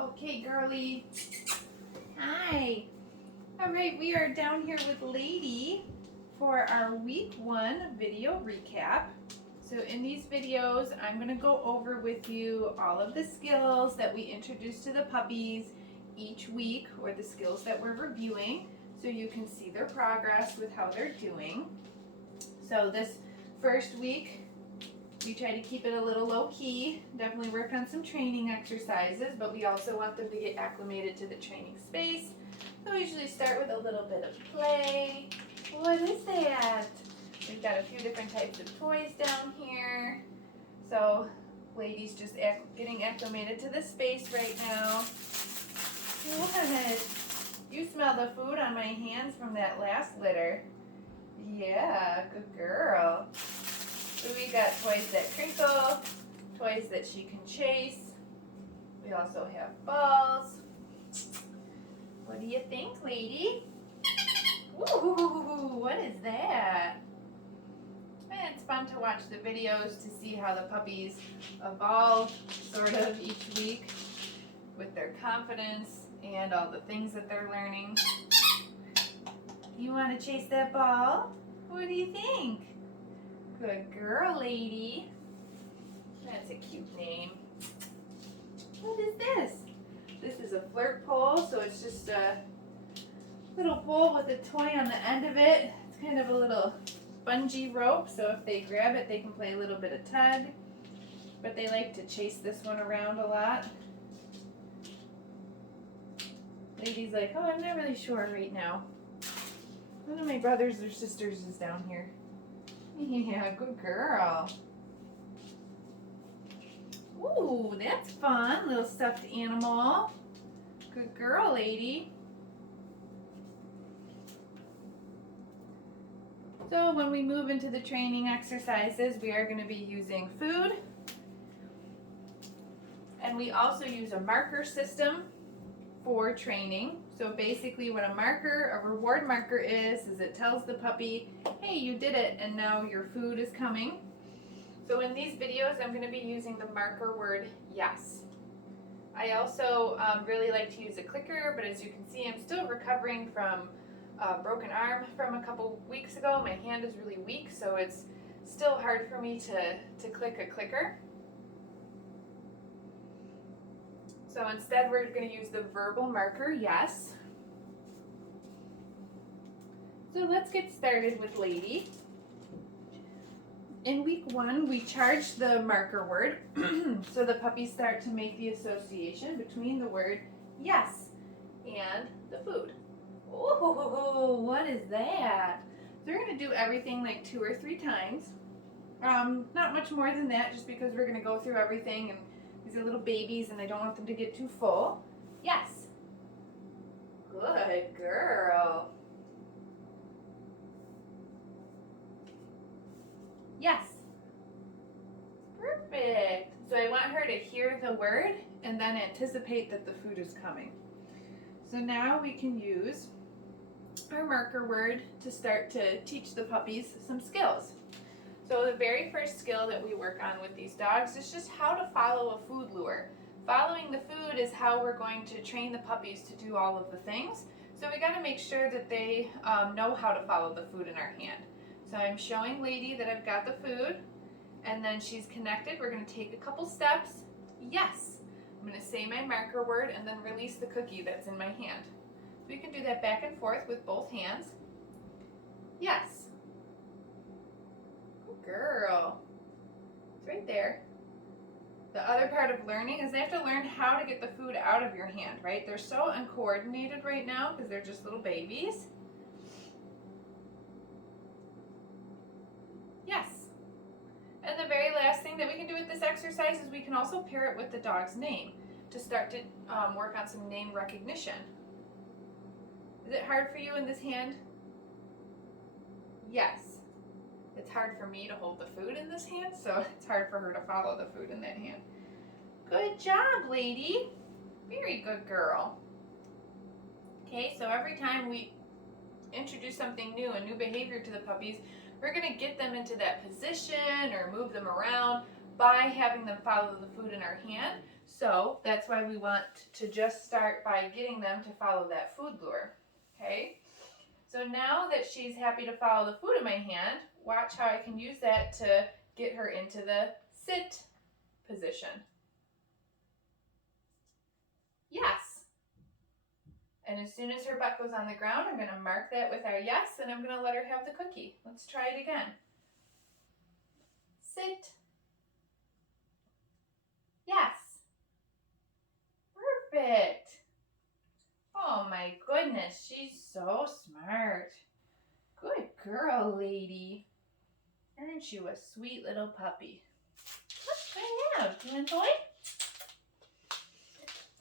Okay, girly. Hi. All right, we are down here with Lady for our week 1 video recap. So in these videos, I'm going to go over with you all of the skills that we introduce to the puppies each week, or the skills that we're reviewing, so you can see their progress with how they're doing. So this first week, we try to keep it a little low key, definitely work on some training exercises, but we also want them to get acclimated to the training space. So we usually start with a little bit of play. What is that? We've got a few different types of toys down here. So Lady's just getting acclimated to the space right now. What? You smell the food on my hands from that last litter. Yeah, good girl. So we got toys that crinkle, toys that she can chase. We also have balls. What do you think, Lady? Ooh, what is that? It's fun to watch the videos to see how the puppies evolve sort of each week with their confidence and all the things that they're learning. You want to chase that ball? What do you think? Good girl, Lady. That's a cute name. What is this? This is a flirt pole, so it's just a little pole with a toy on the end of it. It's kind of a little bungee rope, so if they grab it, they can play a little bit of tug. But they like to chase this one around a lot. Lady's like, oh, I'm not really sure right now. One of my brothers or sisters is down here. Yeah, good girl. Ooh, that's fun. Little stuffed animal. Good girl, Lady. So when we move into the training exercises, we are going to be using food. And we also use a marker system for training. So basically what a reward marker is it tells the puppy, hey, you did it, and now your food is coming. So in these videos, I'm going to be using the marker word yes. I also really like to use a clicker, but as you can see, I'm still recovering from a broken arm from a couple weeks ago. My hand is really weak, so it's still hard for me to click a clicker. So instead, we're going to use the verbal marker, yes. So let's get started with Lady. In week 1, we charge the marker word, so the puppies start to make the association between the word yes and the food. Oh, what is that? So we're going to do everything like 2 or 3 times. Not much more than that, just because we're going to go through everything, and these are little babies and I don't want them to get too full. Yes. Good girl. Yes. Perfect. So I want her to hear the word and then anticipate that the food is coming. So now we can use our marker word to start to teach the puppies some skills. So the very first skill that we work on with these dogs is just how to follow a food lure. Following the food is how we're going to train the puppies to do all of the things. So we got to make sure that they know how to follow the food in our hand. So I'm showing Lady that I've got the food, and then she's connected. We're going to take a couple steps. Yes. I'm going to say my marker word and then release the cookie that's in my hand. So we can do that back and forth with both hands. Yes. Girl. It's right there. The other part of learning is they have to learn how to get the food out of your hand, right? They're so uncoordinated right now because they're just little babies. Yes. And the very last thing that we can do with this exercise is we can also pair it with the dog's name to start to work on some name recognition. Is it hard for you in this hand? Yes. It's hard for me to hold the food in this hand, so it's hard for her to follow the food in that hand. Good job, Lady. Very good girl. Okay, so every time we introduce something new, a new behavior to the puppies, we're going to get them into that position or move them around by having them follow the food in our hand. So that's why we want to just start by getting them to follow that food lure, okay? So now that she's happy to follow the food in my hand, watch how I can use that to get her into the sit position. Yes. And as soon as her butt goes on the ground, I'm going to mark that with our yes, and I'm going to let her have the cookie. Let's try it again. Sit. Yes. Perfect. Oh my goodness, she's so smart. Good girl, lady. Aren't you a sweet little puppy? Look, I have. Do you enjoy?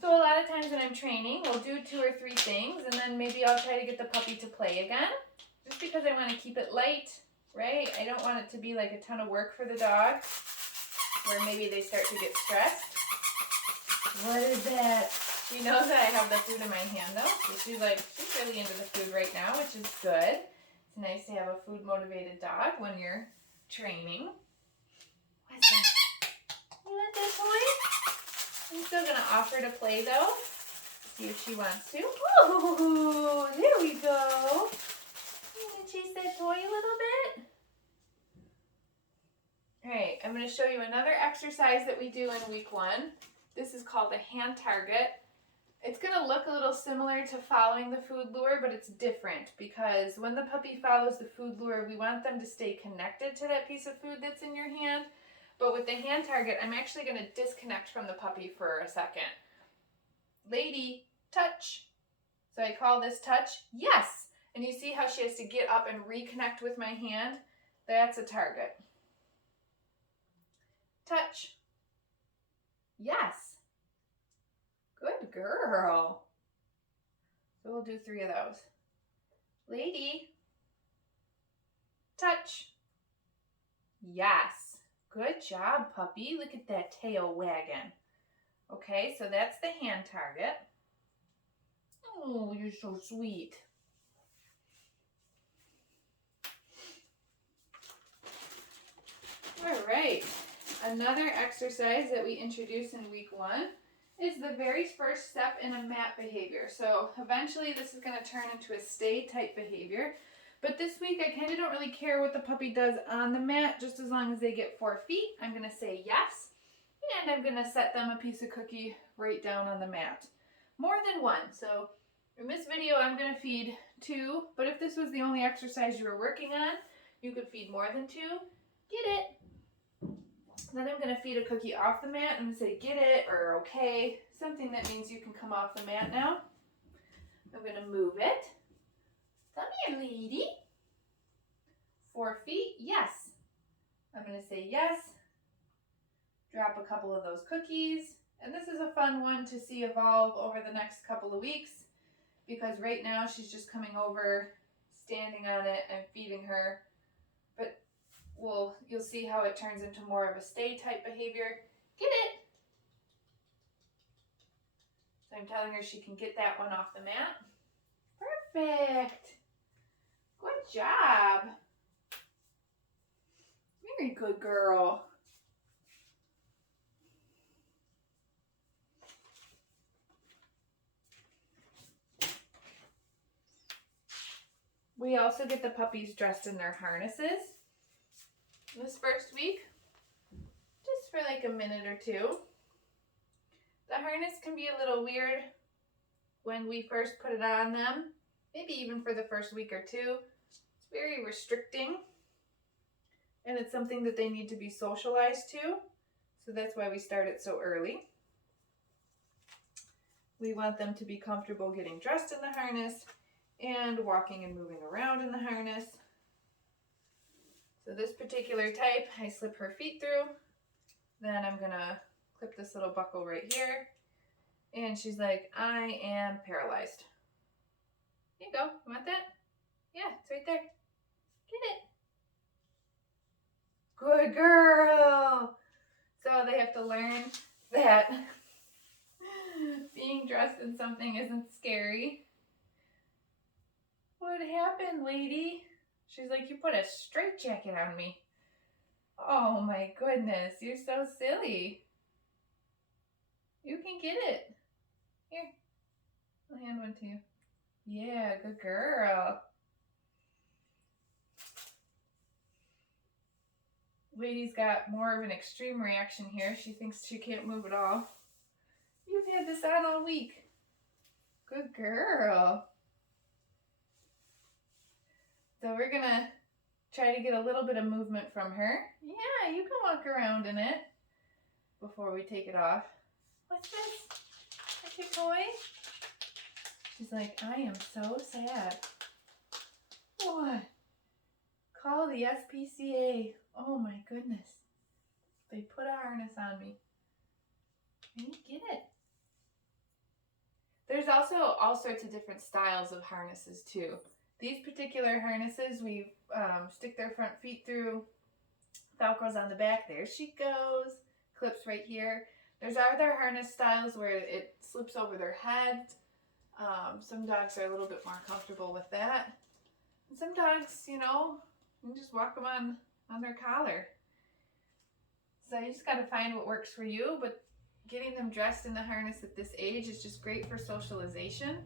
So a lot of times when I'm training, we'll do 2 or 3 things, and then maybe I'll try to get the puppy to play again, just because I want to keep it light, right? I don't want it to be like a ton of work for the dog, where maybe they start to get stressed. What is that? She knows that I have the food in my hand though, so she's really into the food right now, which is good. It's nice to have a food motivated dog when you're training. What's that? You want that toy? I'm still gonna offer to play though. See if she wants to. Oh, there we go. You gonna chase that toy a little bit? All right, I'm gonna show you another exercise that we do in week 1. This is called a hand target. It's going to look a little similar to following the food lure, but it's different because when the puppy follows the food lure, we want them to stay connected to that piece of food that's in your hand. But with the hand target, I'm actually going to disconnect from the puppy for a second. Lady, touch. So I call this touch, yes. And you see how she has to get up and reconnect with my hand? That's a target. Touch. Yes. Good girl. So we'll do 3 of those. Lady. Touch. Yes. Good job, puppy. Look at that tail wagging. Okay, so that's the hand target. Oh, you're so sweet. All right. Another exercise that we introduced in week 1 is the very first step in a mat behavior. So eventually this is going to turn into a stay type behavior. But this week I kind of don't really care what the puppy does on the mat, just as long as they get 4 feet. I'm going to say yes, and I'm going to set them a piece of cookie right down on the mat. More than 1. So in this video I'm going to feed 2, but if this was the only exercise you were working on, you could feed more than 2. Get it? Then I'm going to feed a cookie off the mat. I'm going to say get it or okay, something that means you can come off the mat now. I'm going to move it. Come here, lady. 4 feet, yes. I'm going to say yes. Drop a couple of those cookies. And this is a fun one to see evolve over the next couple of weeks because right now she's just coming over, standing on it and feeding her. But you'll see how it turns into more of a stay type behavior. Get it? So I'm telling her she can get that one off the mat. Perfect. Good job. Very good girl. We also get the puppies dressed in their harnesses this first week, just for like a minute or 2. The harness can be a little weird when we first put it on them, maybe even for the first week or 2. It's very restricting, and it's something that they need to be socialized to, so that's why we start it so early. We want them to be comfortable getting dressed in the harness and walking and moving around in the harness. So this particular type, I slip her feet through, then I'm gonna clip this little buckle right here, and she's like, I am paralyzed. Here you go, you want that? Yeah, it's right there. Get it. Good girl. So they have to learn that being dressed in something isn't scary. What happened, lady? She's like, you put a straitjacket on me. Oh my goodness, you're so silly. You can get it. Here, I'll hand one to you. Yeah, good girl. Lady's got more of an extreme reaction here. She thinks she can't move at all. You've had this on all week. Good girl. So we're gonna try to get a little bit of movement from her. Yeah, you can walk around in it before we take it off. What's this? That's your toy? She's like, I am so sad. What? Call the SPCA. Oh my goodness. They put a harness on me. Can you get it? There's also all sorts of different styles of harnesses too. These particular harnesses, we stick their front feet through. Velcro's on the back. There she goes. Clips right here. There's other harness styles where it slips over their head. Some dogs are a little bit more comfortable with that. And some dogs, you know, you can just walk them on their collar. So you just got to find what works for you, but getting them dressed in the harness at this age is just great for socialization,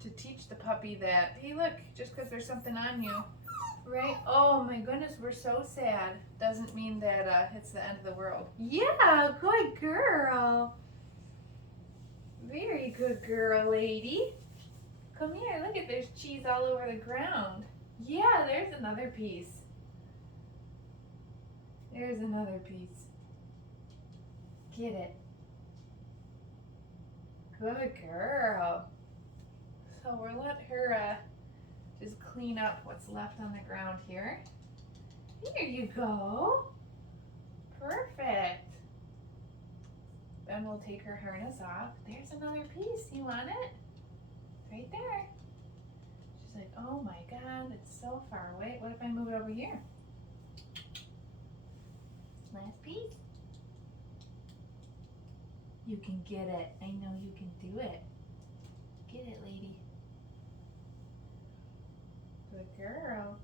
to teach the puppy that, hey look, just because there's something on you, right? Oh my goodness, we're so sad. Doesn't mean that it's the end of the world. Yeah, good girl. Very good girl, lady. Come here, look at, there's cheese all over the ground. Yeah, there's another piece. There's another piece. Get it. Good girl. So we'll let her just clean up what's left on the ground here. Here you go. Perfect. Then we'll take her harness off. There's another piece. You want it? Right there. She's like, oh my God, it's so far away. What if I move it over here? Last piece. You can get it. I know you can do it. Get it, lady. Good girl.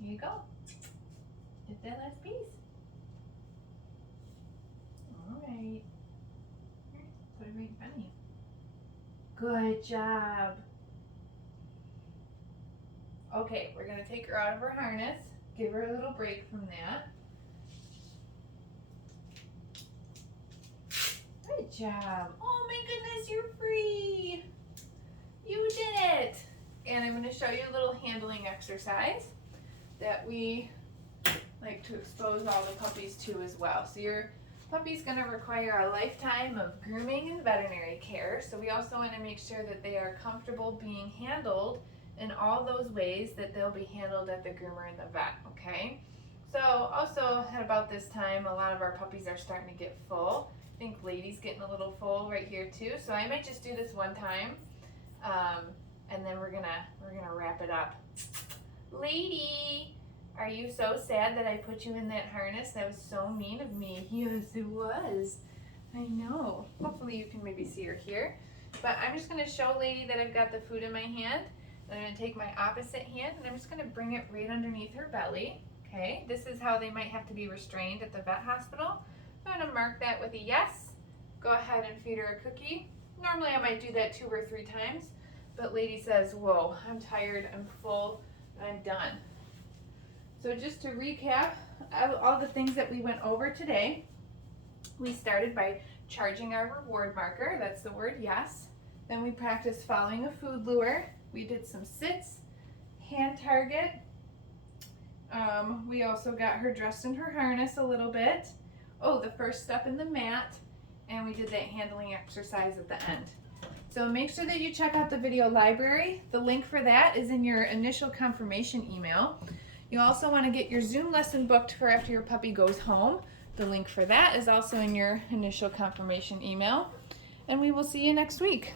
Here you go. Get that last piece. All right. Here, put it right in front of you. Good job. Okay, we're gonna take her out of her harness. Give her a little break from that. Good job. Oh my goodness, you're free. You did it. And I'm gonna show you a little handling exercise that we like to expose all the puppies to as well. So your puppy's gonna require a lifetime of grooming and veterinary care. So we also wanna make sure that they are comfortable being handled in all those ways that they'll be handled at the groomer and the vet, okay? So also at about this time, a lot of our puppies are starting to get full. I think Lady's getting a little full right here too. So I might just do this one time, and then we're gonna wrap it up. Lady, are you so sad that I put you in that harness? That was so mean of me. Yes, it was. I know. Hopefully you can maybe see her here. But I'm just gonna show Lady that I've got the food in my hand. I'm going to take my opposite hand and I'm just going to bring it right underneath her belly. Okay, this is how they might have to be restrained at the vet hospital. I'm going to mark that with a yes. Go ahead and feed her a cookie. Normally I might do that 2 or 3 times, but Lady says, whoa, I'm tired, I'm full, I'm done. So just to recap all the things that we went over today, we started by charging our reward marker. That's the word yes. Then we practiced following a food lure. We did some sits, hand target. We also got her dressed in her harness a little bit. Oh, the first step in the mat. And we did that handling exercise at the end. So make sure that you check out the video library. The link for that is in your initial confirmation email. You also want to get your Zoom lesson booked for after your puppy goes home. The link for that is also in your initial confirmation email. And we will see you next week.